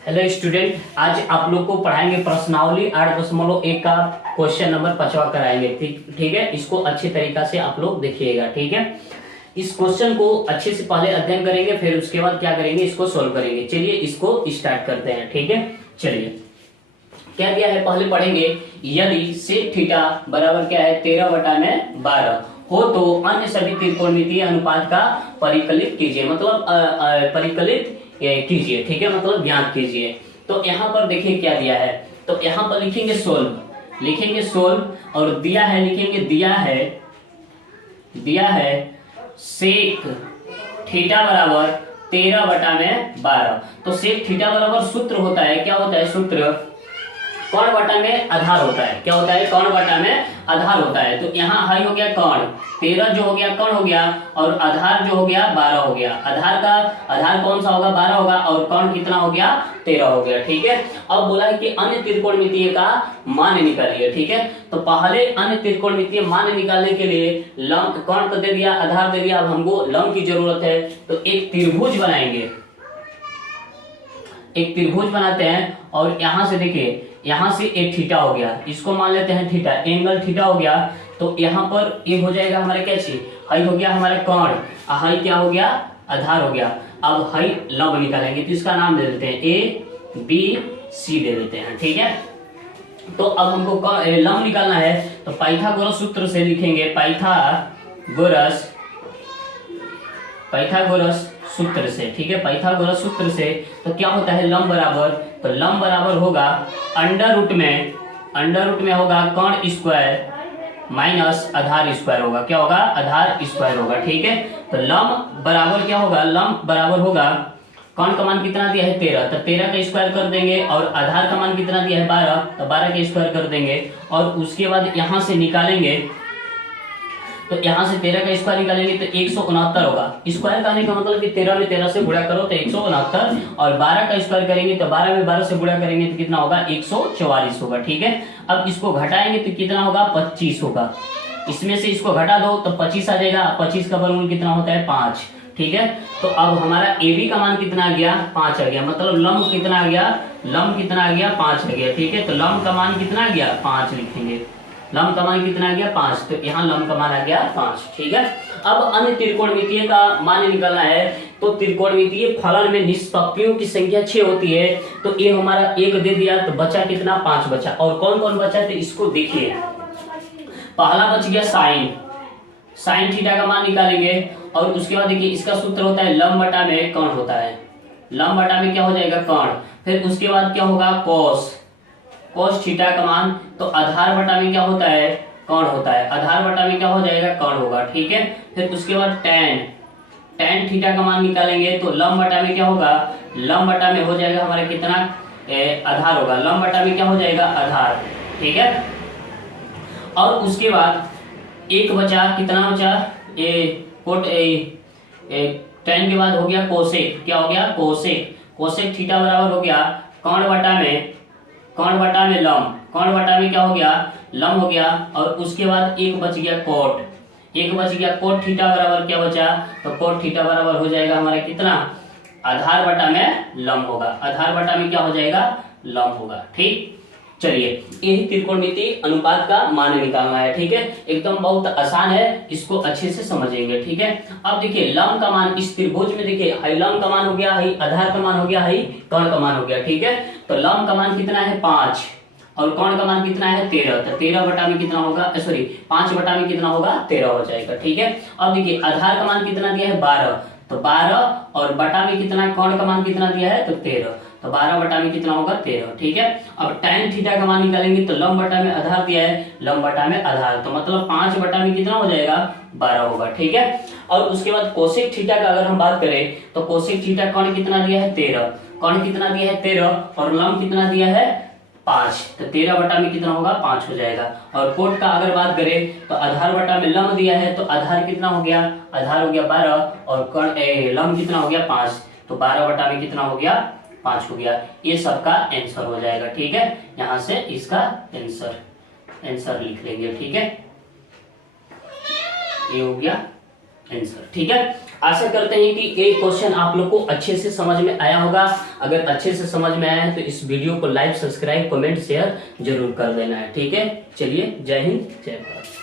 Hello student, आज आप लोग को पढ़ाएंगे प्रश्नावली 8.1 का क्वेश्चन नंबर 5 कराएंगे। ठीक है, इसको अच्छे तरीका से आप लोग देखिएगा। ठीक है, इस क्वेश्चन को अच्छे से पहले अध्ययन करेंगे, फिर उसके बाद क्या करेंगे, इसको सोल्व करेंगे। चलिए इसको स्टार्ट करते हैं। ठीक है, चलिए क्या दिया है पहले पढ़ेंगे। यदि सेक थीटा बराबर क्या है 13/12 हो तो अन्य सभी त्रिकोणमितीय अनुपात का परिकलित कीजिए, मतलब परिकलित कीजिए। ठीक है, मतलब ज्ञात कीजिए। तो यहाँ पर देखिए क्या दिया है, तो यहाँ पर लिखेंगे सोल्व, और दिया है लिखेंगे दिया है सेक थीटा बराबर 13/12। तो सेक थीटा बराबर सूत्र होता है, क्या होता है सूत्र, कौन बटा में आधार होता है। क्या होता है, कौन बटा में आधार होता है। तो यहाँ हाई हो गया कौन 13 जो हो गया, कौन हो गया, और आधार जो हो गया 12 हो गया। आधार कौन सा होगा 12 होगा, और कौन कितना हो गया 13 हो गया। ठीक है, अब बोला है कि अन्य त्रिकोणमितीय का मान निकालिए। ठीक है, तो पहले अन्य त्रिकोणमितीय मान निकालने के लिए लंब कौन तो दे दिया, आधार दे दिया। अब हमको लंब की जरूरत है, तो एक त्रिभुज बनाएंगे, एक त्रिभुज बनाते हैं। और यहां से देखिए, यहां से एक थीटा हो गया, इसको मान लेते हैं थीटा, एंगल थीटा हो गया। तो यहाँ पर ये हो जाएगा हमारा क्या चीज, हाई हो गया हमारा कोण, हाई क्या हो गया आधार हो गया। अब हाई लंब निकालेंगे, तो इसका नाम दे देते हैं ABC दे देते हैं। ठीक है, तो अब हमको लंब निकालना है, तो पाइथागोरस सूत्र से लिखेंगे, पाइथागोरस सूत्र से। ठीक है, पाइथागोरस सूत्र से तो क्या होता है लंब बराबर, तो लंब बराबर होगा अंडर रूट में होगा कोण स्क्वायर माइनस आधार स्क्वायर होगा। क्या होगा, आधार स्क्वायर होगा। ठीक है, तो लंब बराबर क्या होगा, लंब बराबर होगा कोण का मान कितना दिया है 13, तो 13 का स्क्वायर कर देंगे, और आधार का मान कितना दिया है 12, तो 12 का स्क्वायर कर देंगे। और उसके बाद यहां से निकालेंगे, तो यहां से 13 का स्क्वायर निकालेंगे तो 169 होगा। स्क्वायर करने का मतलब कि 13 में 13 से गुणा करो तो 169, और 12 का स्क्वायर करेंगे तो 12 में 12 से गुणा करेंगे तो कितना होगा 144 होगा। ठीक है, अब इसको घटाएंगे तो कितना होगा 25 होगा। इसमें से इसको घटा दो तो 25 आ जाएगा। 25 का वर्गमूल कितना होता है 5। ठीक है, तो अब हमारा AB का मान कितना आ गया 5 आ गया, मतलब लंब कितना आ गया, 5 आ गया। ठीक है, तो लंब का मान कितना आ गया 5 लिखेंगे, लंब का मान कितना आ गया 5, तो यहाँ लंब का मान आ गया 5। ठीक है, अब अन्य त्रिकोणमितीय का मान निकालना है, तो त्रिकोणमितीय फलन में निष्पत्तियों की संख्या 6 होती है। तो ये हमारा 1 दे दिया, तो बचा कितना 5 बचा। और कौन कौन बचा, तो इसको देखिए, पहला बच गया साइन थीटा का मान निकालेंगे। और उसके बाद देखिए इसका सूत्र होता है लंब बटा में कोण होता है, लंब बटा में क्या हो जाएगा कोण। फिर उसके बाद क्या होगा कोस थीटा का मान, तो आधार बटा में क्या होता है कोण होता है, आधार बटा में क्या हो जाएगा कोण होगा। ठीक है, फिर उसके बाद टेन थीटा का मान निकालेंगे, तो लंब बटा में क्या होगा, लंब बटा में हो जाएगा हमारा कितना आधार होगा, लंब बटा में क्या हो जाएगा आधार। ठीक है, और उसके बाद एक बचा, कितना बचा टेन के बाद हो गया कोसेक, क्या हो गया कोसेक थीटा बराबर हो गया कोण बटा में लंब, कोण बटा में क्या हो गया लंब हो गया। और उसके बाद एक बच गया कोट थीटा बराबर क्या बचा, तो कोट थीटा बराबर हो जाएगा हमारा कितना, आधार बटा में लंब होगा, आधार बटा में क्या हो जाएगा लंब होगा। ठीक, चलिए यही त्रिकोणमितीय अनुपात का मान निकालना है। ठीक है, एकदम बहुत आसान है, इसको अच्छे से समझेंगे। ठीक है, अब देखिए लंब का मान इस त्रिभुज में, देखिए हाई लंब का मान हो गया, हाई आधार का मान हो गया, हाई कोण का मान हो गया। ठीक है, तो लंब का मान कितना है 5, और कोण का मान कितना है 13, तो 13 बटा में कितना होगा, सॉरी 5 बटा में कितना होगा 13 हो जाएगा। ठीक है, अब देखिए आधार का मान कितना दिया है 12, तो 12, और बटा में कितना, कोण का मान कितना दिया है तो 13, तो 12 बटा में कितना होगा 13। ठीक है, अब tan थीटा का मान निकालेंगे, तो लंब बटा में आधार दिया है, लंब बटा में आधार, तो मतलब 5 बटा में कितना हो जाएगा 12 होगा। ठीक है, और उसके बाद कोसेक थीटा का अगर हम बात करें, तो कोसेक थीटा कोण कितना दिया है 13, कोण कितना दिया है 13, और लंब कितना दिया है 5, तो 13 बटा में कितना होगा 5 हो जाएगा। और कोट का अगर बात करें, तो आधार बटा में लंब दिया है, तो आधार कितना हो गया, आधार हो गया 12, और लंब कितना हो गया 5, तो 12 बटा में कितना हो गया 5 हो गया। ये सबका आंसर हो जाएगा। ठीक है, यहां से इसका आंसर लिख लेंगे। ठीक है, ये हो गया आंसर। ठीक है, आशा करते हैं कि ये क्वेश्चन आप लोग को अच्छे से समझ में आया होगा। अगर अच्छे से समझ में आया है तो इस वीडियो को लाइक, सब्सक्राइब, कमेंट, शेयर जरूर कर देना है। ठीक है, चलिए, जय हिंद, जय भारत।